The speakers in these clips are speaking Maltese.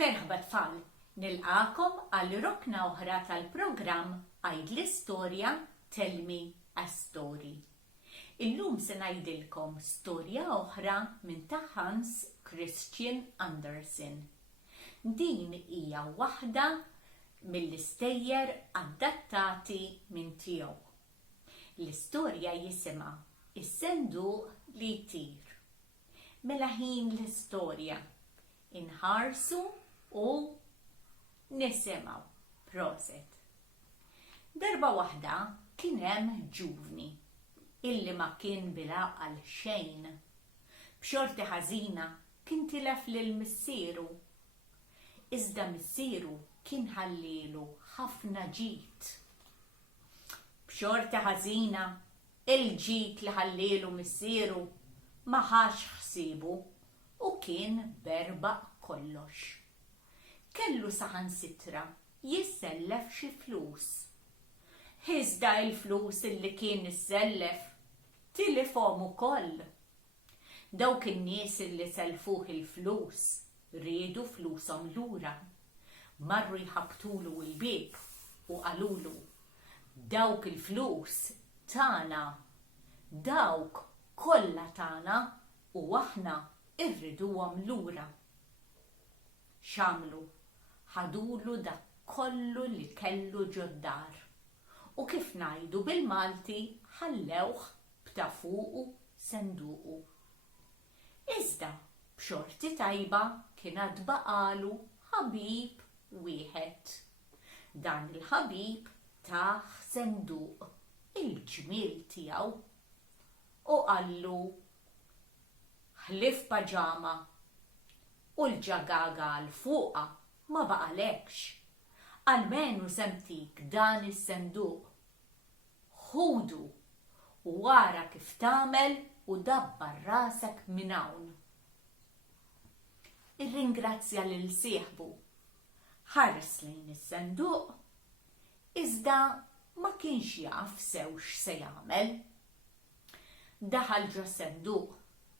Merħba tfal, nilqakom għal rokna oħra tal-programm Għid l-istorja Tell Me a Story. Illum se ngħidilkom storja oħra minn ta' Hans Christian Andersen. Din hija waħda mill-istejjer adattati minn tiegħu. L-istorja jisimha Is-senduq li jtir. Mela ħin l-istorja inħarsu u nisimgħu. Proset. Darba waħda kien hemm ġuvni illi ma kien bil-għaqal xejn. B'xorti ħażina kien tilef lil missieru. Iżda missieru kien ħallilu ħafna ġid. B'xorti ħażina il-ġid li ħallilu missieru ma ħax ħsibu u kien berbaq kollox. Kellu saħansitra jissellef xi flus. Iżda il-flus illi kien issellef tilifhom ukoll. Dawk in-nies illi selfuh il-flus riedu flushom lura. Marru jħabtulu l-bieb u qalulu: dawk il-flus tagħna, dawk kollha tagħna u aħna irriduhom lura. X'għamlu? Ħadulu dak kollu li kellu ġoddar u kif ngħidu bil-Malti ħallewh b'tafuqu senduqu. Iżda b'xorti tajba kien għad baqalu ħabib wieħed. Dan il-ħabib taħ senduq il-ġmiel tiegħu u qallu: ħlif paġama u l-ġagaga l-fuqa ma baqalekx. Almenu semtik dan is-senduq. Ħudu u wara kif tagħmel u dabbar rasek minn hawn. Irringrazzja lil sieħbu. Ħares lejn is-senduq iżda ma kienx jaf sew x'se jagħmel. Daħal ġo senduq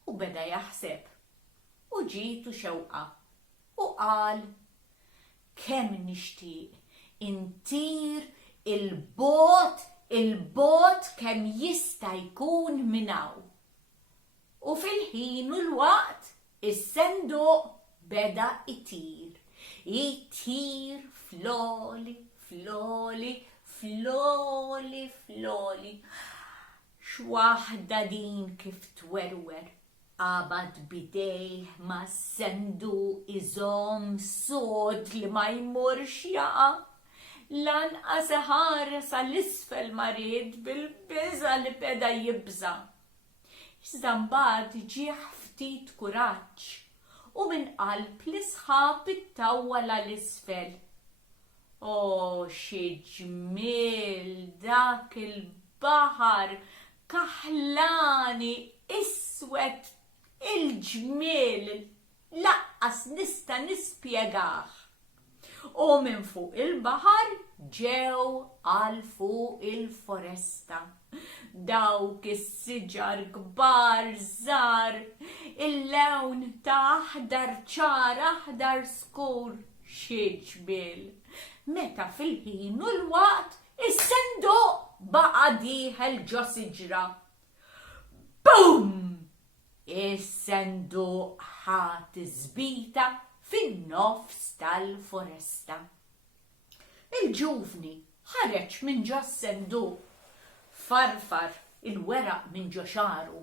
u beda jaħseb u ġitu xewqa u qal: kemm nixtieq intir il-bot kemm jista' jkun minn hawn. U fil-ħin u l-waqt is-senduq beda itir. Itir floli, floli, floli, floli. X'waħda din kif twerwer. Qabad bidejh ma' s-senduq iżomm sod li ma jmurx jaqa'. Lanqas iħares għall-isfel marid bil-biża li beda jibża. Iżda mbagħad ġieħ ftit kuraġġ u minn qalb l-isħab ittawwal għall-isfel. O xi ġmiel dak il-baħar kaħlani iswed il-ġmiel laqqas nista' nispjegah. U minn fuq il-baħar ġew għal fuq il-foresta. Dawk is-siġar kbar żgħar, il-lewn ta' aħdar ċar aħdar skur xi ġmiel. Meta fil-ħin u l-waqt is-senduq baqa' dieħel ġo siġra. Bum! Is-senduq ħadd iżbita fin-nofs tal-foresta. Il-ġuvni ħareġ minn ġo s-senduq, farfar il-weraq minn ġo xaru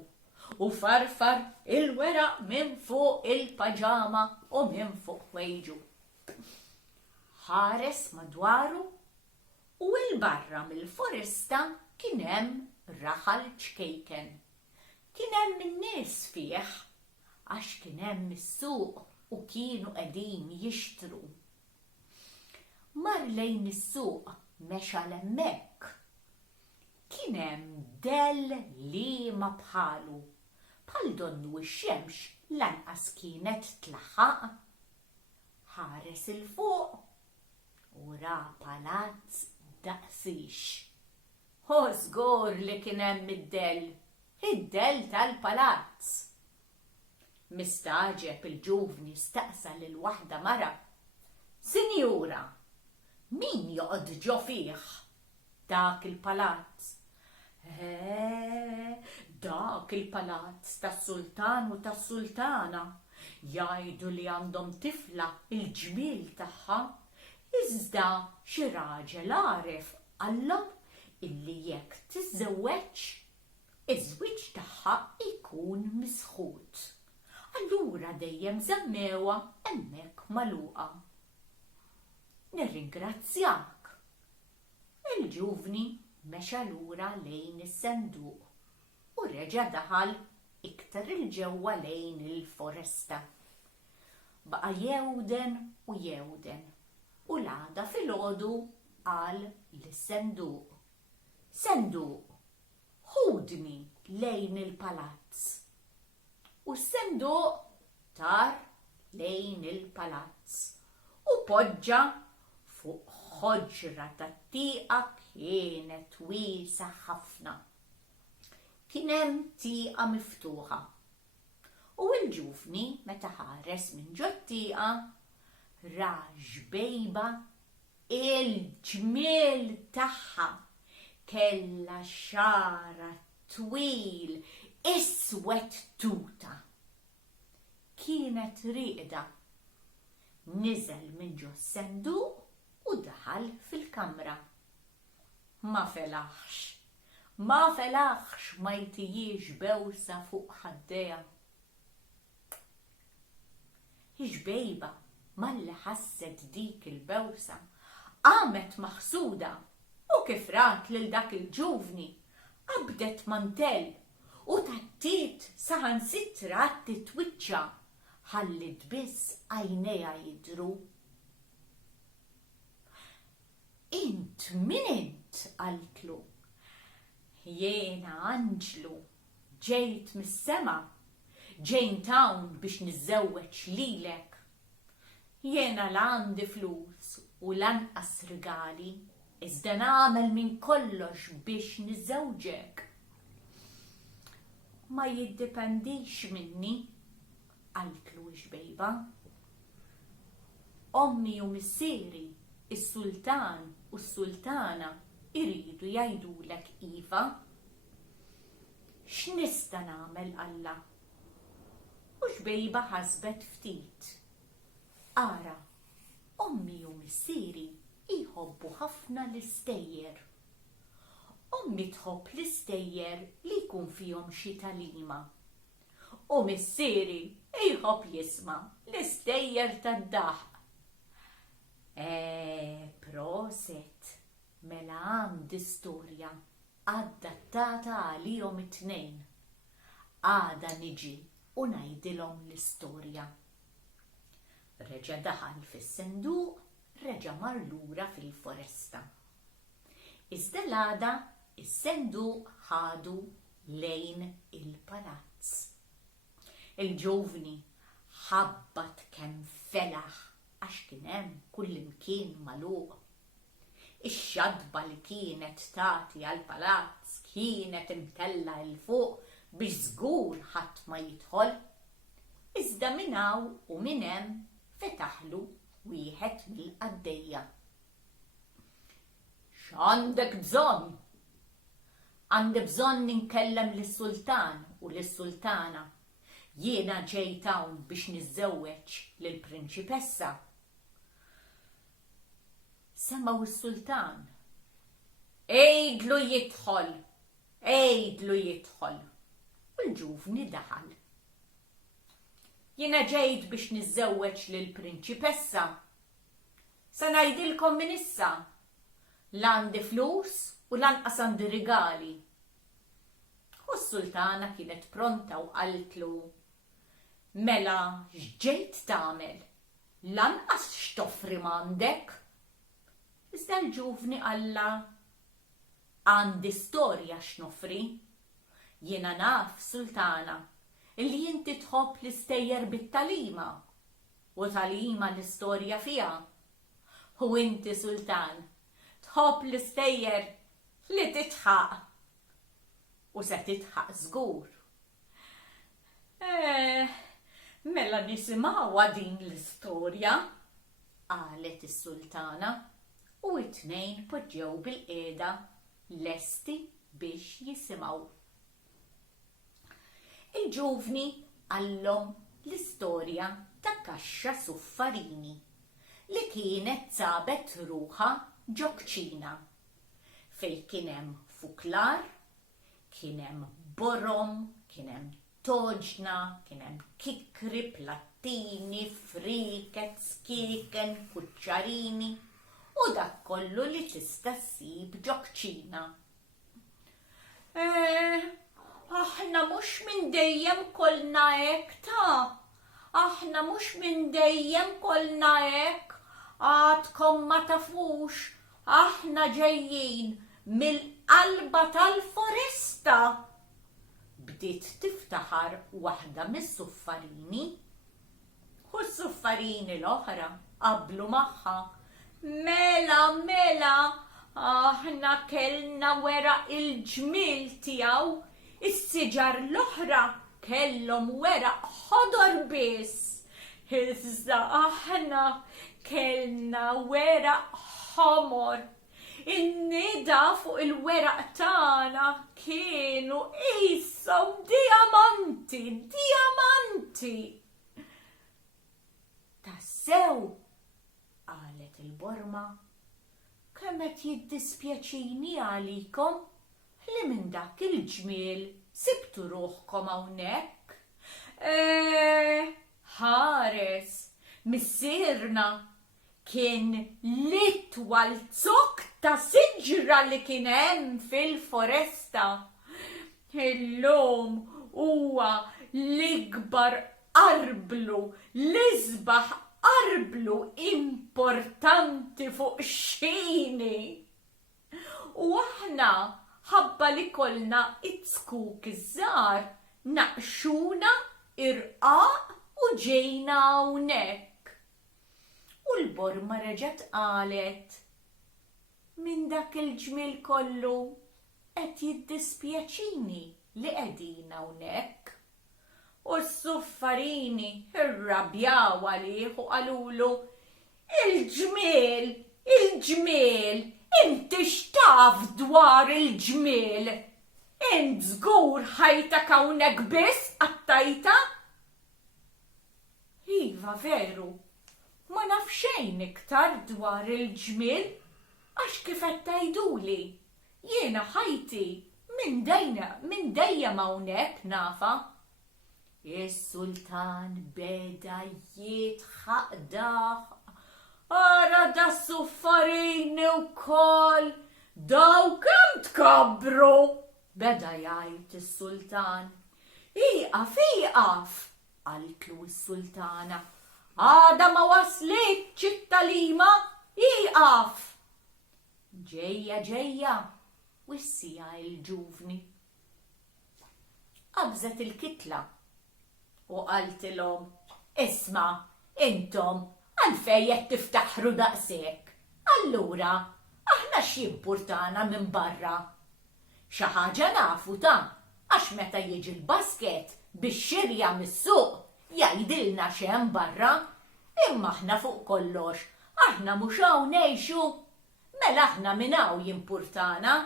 u farfar il-weraq minn fuq il-paġama u minn fuq ħwejġu. Ħares madwaru u l-barra mill-foresta kien hemm raħal ċkejken. Kien hemm in-nies fih għax kien hemm is-suq u kienu qegħdin jixtru. Mar lejn is-suq mexa l-hemmhekk. Kien hemm dell liema bħalu, bħal donnu x-xemx lanqas kienet tlaħħaq. Ħares il-fuq u ra palazz daqsix. Hu żgur li kien hemm id-dell tal-palazz. Mistaġeb il-ġuvni staqsa lil waħda mara: Sinjura, min joqgħod ġo fih dak il-palazz? Dak il-palazz tas-sultan u tas-sultana jgħidu li għandhom tifla il-ġmiel tagħha, iżda xi raġel għaref qallhom illi jekk tiżżewweġ, iż-żwieġ tagħha jkun misħud. Allura dejjem żammewha hemmhekk magħluqa. Nirringrazzjak. Il-ġuvni mexa lura lejn is-senduq u reġa' daħal iktar il-ġewwa lejn il-foresta. Baqa' jewden u jewden u l-għada filgħodu qal lis-senduq: Senduq, ħudni lejn il-palazz. U s-senduq tar lejn il-palazz u poġġa fuq ħoġra tat-tieqa kienet wiesa' ħafna. Kien hemm tieqa miftuħa. U l-ġufni meta ħares minn ġo t-tieqa ra ġbejba il-ġmiel tagħha kellha xara twil iswed tuta. Kienet rieqda. Niżel minn ġo s-senduq u daħal fil-kamra. Ma felaħx ma jtijiex bewsa fuq ħaddejha. Iġbejba malli ħasset dik il-bewsa qamet maħsuda u kif rat lil dak il-ġuvni qabdet mantell u tattiet saħansitra titwiċċa ħallit biss għajnejha jidhru. Int min int? qaltlu. Jiena Anġlu, ġejt mis-sema, ġejn hawn biex niżżewweġ lilek. Jiena l-għandi flus u lanqas rigali, iżda nagħmel minn kollox biex niżżewġek. Ma jiddipendix minni, qaltlu ġbejba. Ommi u missieri, is-sultan u s-sultana iridu jgħidulek iva. X'nista' nagħmel Alla? U ġbejba ħasbet ftit. Ara, ommi u missieri jħobbu ħafna l-istejjer. Ommi tħobb l-istejjer li jkun fihom xi talima. U missieri jħobb jisma' l-istejjer tad-daħq. Proset, mela għandi storja adattata għalihom it-tnejn. Għada niġi u ngħidilhom l-istorja. Reġa' daħal fis-senduq, reġa' mar lura fil-foresta. Iżda l-għada is-senduq ħadu lejn il-palazz. Il-ġuvni ħabbat kemm felaħ għax kien hemm kullimkien magħluq. Ix-xadba li kienet tagħti għall-palazz kienet imtella il fuq biex żgur ħadd ma jidħol. Iżda minn hawn u minn hemm fetaħlu wieħed mill-qaddejja. X'għandek bżonn? Għandi bżonn ninkellem lis-sultan u lis-sultana. Jiena ġejt hawn biex niżżewweġ lill-prinċipessa. Semgħu is-sultan. Ejdlu jidħol, ejdlu jidħol. U l-ġuvni daħal. Jiena ġejt biex niżżewweġ lill-prinċipessa. Sa ngħidilkom minn issa, l-għandi flus u lanqas għandi rigali. U s-sultana kienet pronta u qaltlu: Mela x'ġejt tagħmel? Lanqas x'toffri m'għandek? Iżda l-ġuvni qalla: Għandi storja x'noffri. Jiena naf, sultana, illi inti tħobb l-istejjer bit-talima u talima l-istorja fiha. U inti, sultan, tħobb l-istejjer li titħaq. U se titħaq żgur. Mela nisimgħuha din l-istorja. qalet is-sultana u t-tnejn poġġew bil-qiegħda lesti biex jisimgħu. Il-ġuvni għallhom l-istorja ta' Kaxxa Suffarini li kienet sabet ruħha ġo kċina fejn kien hemm fuklar, kien hemm borom, kien hemm toġna, kien hemm kikri, plattini, friket, skiken, kuċċarini u dak kollu li tista' ssib ġo kċina. Aħna mhux minn dejjem kollna hekk ta'. Aħna mhux minn dejjem kollna hekk. Għadkom ma tafux, aħna ġejjin mill-qalba tal-foresta. Bdiet tiftaħar waħda mis-suffarini u s-suffarini l-oħra qablu magħha. Mela, aħna kellna weraq il-ġmiel tiegħu, is-siġar l-oħra kellhom weraq ħodor biss. Iżda aħna kellna weraq ħomor. In-nida fuq il-weraq tagħna kienu qishom diamanti. Tassew, qalet il-Borma, kemm qed jiddispjaċini għalikom li minn dak il-ġmiel sibtu ruħkom hawnhekk. Ħares, missierna kien l-itwal zokk ta' siġra li kien hemm fil-foresta. Illum huwa l-ikbar qarblu, l-isbaħ qarblu importanti fuq xini. U aħna ħabba li kollna it-skuk iż-żgħar naqxuna irqaq u ġejna hawnhekk. U l-Borma reġgħet qalet, minn dak il-ġmiel kollu qed jiddispjaċini li qegħdin hawnhekk. U s-Suffarini irrabjaw għalih u qalulu, il-ġmiel, inti x'taf dwar il-ġmiel? Int żgur ħajtek hawnhekk biss għattajta? Iva veru, ma naf xejn iktar dwar il-ġmiel għax kif qed tgħiduli. Jiena ħajti minn dejjem hawnhekk nafa. Is-Sultan beda jitħaqdaħ. Ara da Suffarini wkoll, daw kemm tkabbru, beda jgħid is-Sultan. Iqaf, qaltlu s-Sultana. Għada ma waslitx it-talima, iqaf. Ġejja, wissija il-ġuvni. Qabżet il-kitla u qaltilhom, isma' intom għalfejn qed tiftaħru daqshekk. Allura, aħna x'jimpurtana minn barra? Xi ħaġa nafu ta' għax meta jiġi l-basket bix-xirja mis-suq jgħidilna x'hemm barra, imma aħna fuq kollox, aħna mhux hawn ngħixu, mela aħna minn hawn jimpurtana.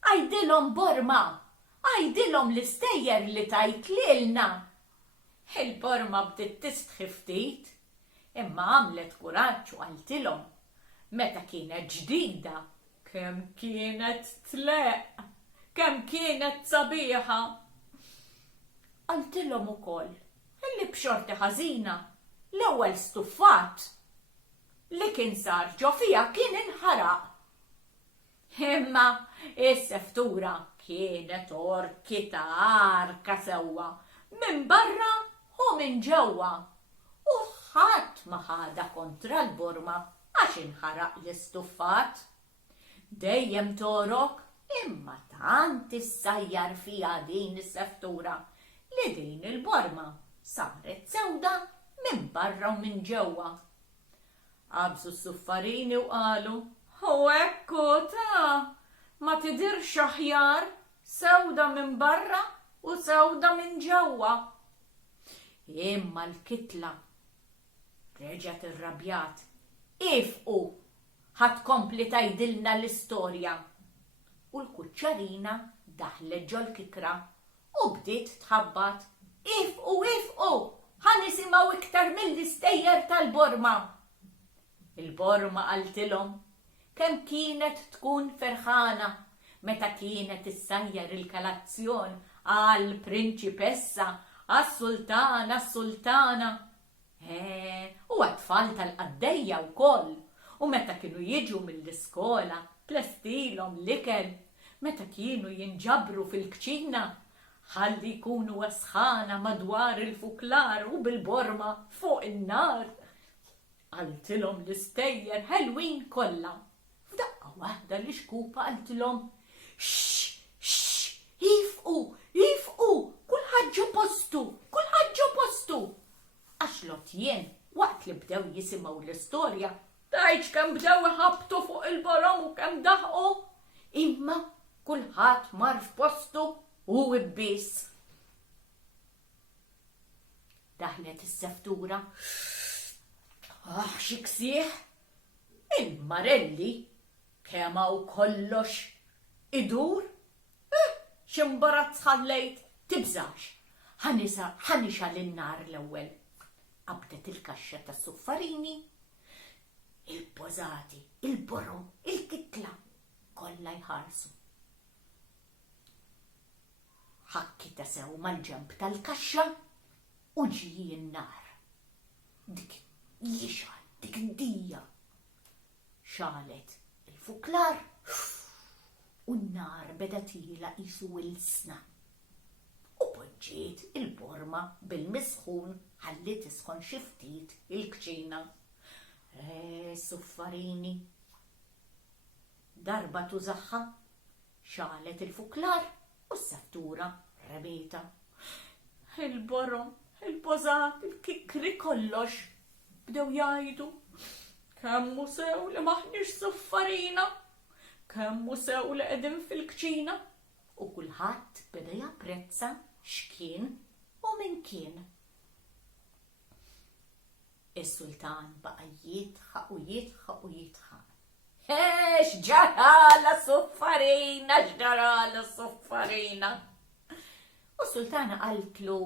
Għajdilhom Borma, għajdilhom l-istejjer li tajt lilna. Il-Borma bdiet tistħi ftit, imma għamlet kuraġġ u qaltilhom meta kienet ġdida kemm kienet tleq, kemm kienet sabiħa. Qaltilhom ukoll illi b'xorti ħażina l-ewwel stuffat li kien sar ġo fiha kien inħaraq. Imma is-seftura kienet orkita arka sewwa minn barra u minn ġewwa. U ħadd ma ħada kontra l-Borma għax inħaraq l-istuffat. Dejjem torok imma tant issajjar fiha din is-seftura li din il-Borma saret sewda minn barra u minn ġewwa. Qabżu s-Suffarini u qalu, u ekku ta' ma tidirx aħjar sewda minn barra u sewda minn ġewwa. Imma l-kitla reġgħet irrabjat ifqu ħadd kompli tgħidilna l-istorja. U l-kuċċarina daħlet ġol-kikra u bdiet tħabbat. Ifqu, ħanisimgħu iktar mill-istejjer tal-Borma. Il-Borma qaltilhom kemm kienet tkun ferħana meta kienet issajjar il-kalazzjon għall-prinċipessa, għas-sultana. U għat-tfal tal-qaddejja wkoll. U meta kienu jiġu mill-iskola plestilhom l-ikel, meta kienu jinġabru fil-kċina, ħalli jkunu wasħana madwar il-fuklar u bil-Borma fuq in-nar. Qaltilhom l-istejjer ħelwin kollha. F'daqqa waħda li xkupa qaltilhom ifqu, kulħadd ġo postu. Għax Lotjien waqt li bdew jisimgħu l-istorja, tgħidx kemm bdew iħabbtu fuq il-borom u kemm daħqu, imma kulħadd mar f'postu u ibbiss. Daħlet is-seftura. Xi ksieħ, il-Marelli kemm hawn kollox idur. X'imbarazz ħallejt, tibżax. Ħanixa lin-nar l-ewwel. Qabdet il-kaxxa tas-suffarini, il-pożati, il-borom, il-kitla kollha jħarsu. Ħakkita sew mal-ġenb tal-kaxxa u ġie n-nar. Dik jixħal, dik d-dija. Xalet il-fuklar u n-nar beda tila qisu il-sna. U poġġiet il-Borma bil-misħun ħalli tisħon xi ftit il-kċina. Suffarini. Darba tużaħħa, xalet il-fuklar u s-seftura rebita. Il-borom, il-pożat, il-kikri kollox bdew jgħidu kemmu sew li maħniex suffarina, kemmu sew li qegħdin fil-kċina. U kulħadd beda japprezza x'kien u min kien. Is-sultan baqa' jitħaq u jitħaq. X'ġara suffarina. U s-sultana qaltlu,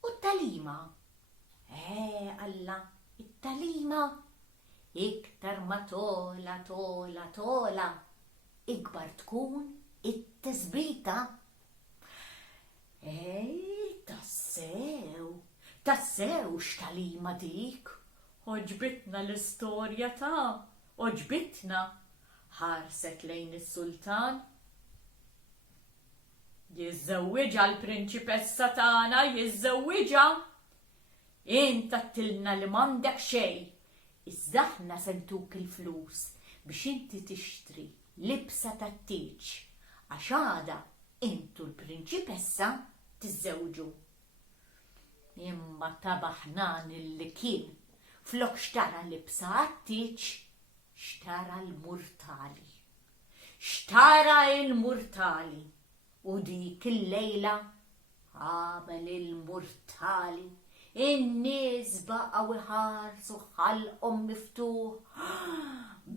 u t-talima? Alla, it-talima iktar ma tola, ikbar tkun it-tesbita. Tassew x'talima dik. Oġbitna l-istorja oġbitna. Ħarset lejn is-sultan. Jiżżewwiġha l-prinċipessa tagħna, jiżżewwiġha. Inta tilna li m'għandek xejn. Iżda aħna se ntuk il-flus biex inti tixtri libsa tat-tieġ għax għada intu l-prinċipessa tiżżewġu. Imma tabaħnan illi kien flok xtara libsa għat-tieġ, xtara l-murtali. U dik il-lejla għamel il-murtali. In-nies baqgħu iħarsu ħalqhom miftuħ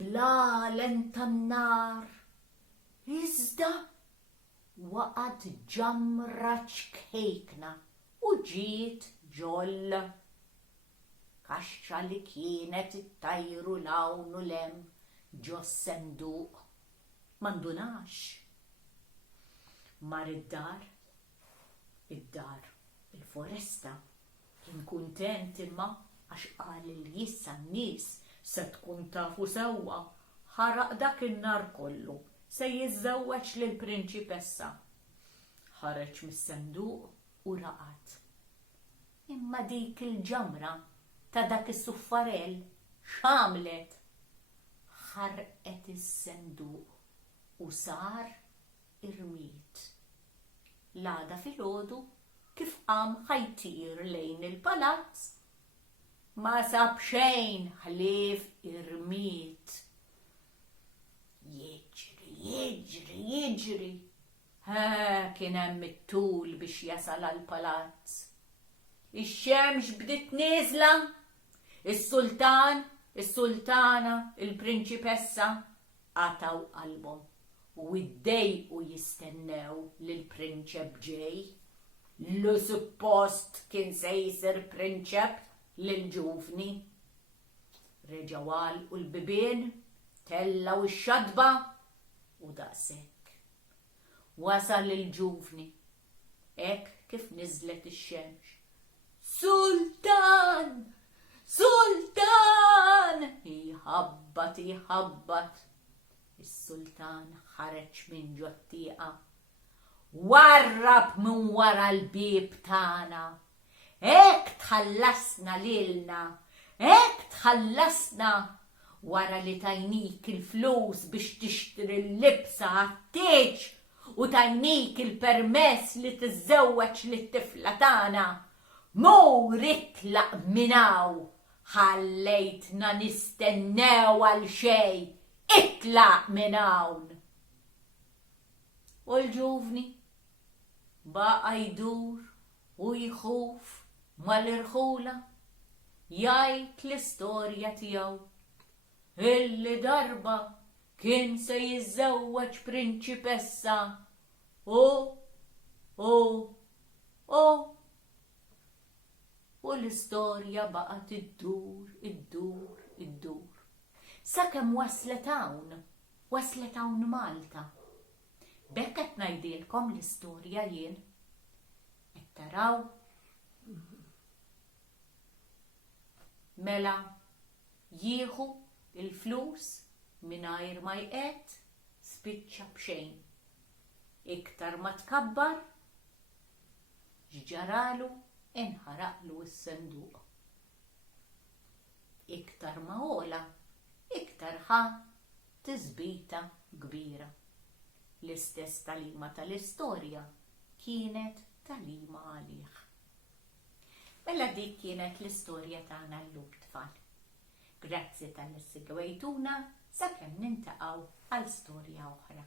bla lenta n-nar. Iżda waqgħet ġamra ċkejkna u ġiet ġoll. Kaxxa li kienet ittajru lawn u lem ġo s-senduq. M'għandunax. Mar id-dar, il-foresta, kien kuntent imma għax qal li issa n-nies se tkun tafu sewwa ħaraq dak in-nar kollu se jiżżewweġ lill-prinċipessa. Ħareġ mis-senduq u raqat. Imma dik il-ġamra ta' dak is-suffarell x'għamlet? Ħarqet is-senduq u sar irmiet. L-għada filgħodu kif qam ħajtir lejn il-palazz, ma sab xejn ħlief irmiet. Jiġri. Kien hemm it-tul biex jasal għall-palazz. Ix-xemx bdiet nieżla, is-sultan Is-sultana, il-prinċipessa għataw qalbhom u iddejqu jistennew lill-prinċep ġej. Lu suppost kien se jsir prinċep lill-ġuvni. Reġgħu għalqu l-bibien, tellaw ix-xadba u daqshekk. Wasal il-ġuvni, hekk kif niżlet ix-xemx. Sultan! Sultan! Iħabbat. Is-sultan ħareġ minn ġottieqa. Warrab minn wara l-bib tagħna. Hekk tħallasna lilna, hekk tħallasna wara li tajnik il-flus biex tixtri l-libsa għat-tieġ u tajnik il-permess li tiżżewweġ lit-tifla tagħna. Mu ritlaq minn hawn, ħallejtna nistennew għal xejn, itlaq minn hawn. U l-ġuvni baqa' jdur u jħuf mal-irħula jgħid l-istorja tiegħu. Illi darba kien se jiżżewweġ prinċipessa u l-istorja baqgħet iddur. Sakemm waslet hawn Malta. B'hekk qed ngħidilkom l-istorja jien. Qed taraw mela jieħu il-flus mingħajr ma jqgħed spiċċa b'xejn. Iktar ma tkabbar x'ġaralu inħaraqlu s-senduq. Iktar ma għola, iktar ħa tiżbita kbira. L-istess talima tal-istorja kienet talima għalih. Mela dik kienet l-istorja tagħna llum tfal. Grazzi tal-li segwejtuna sakemm nintaqgħu għal storja oħra.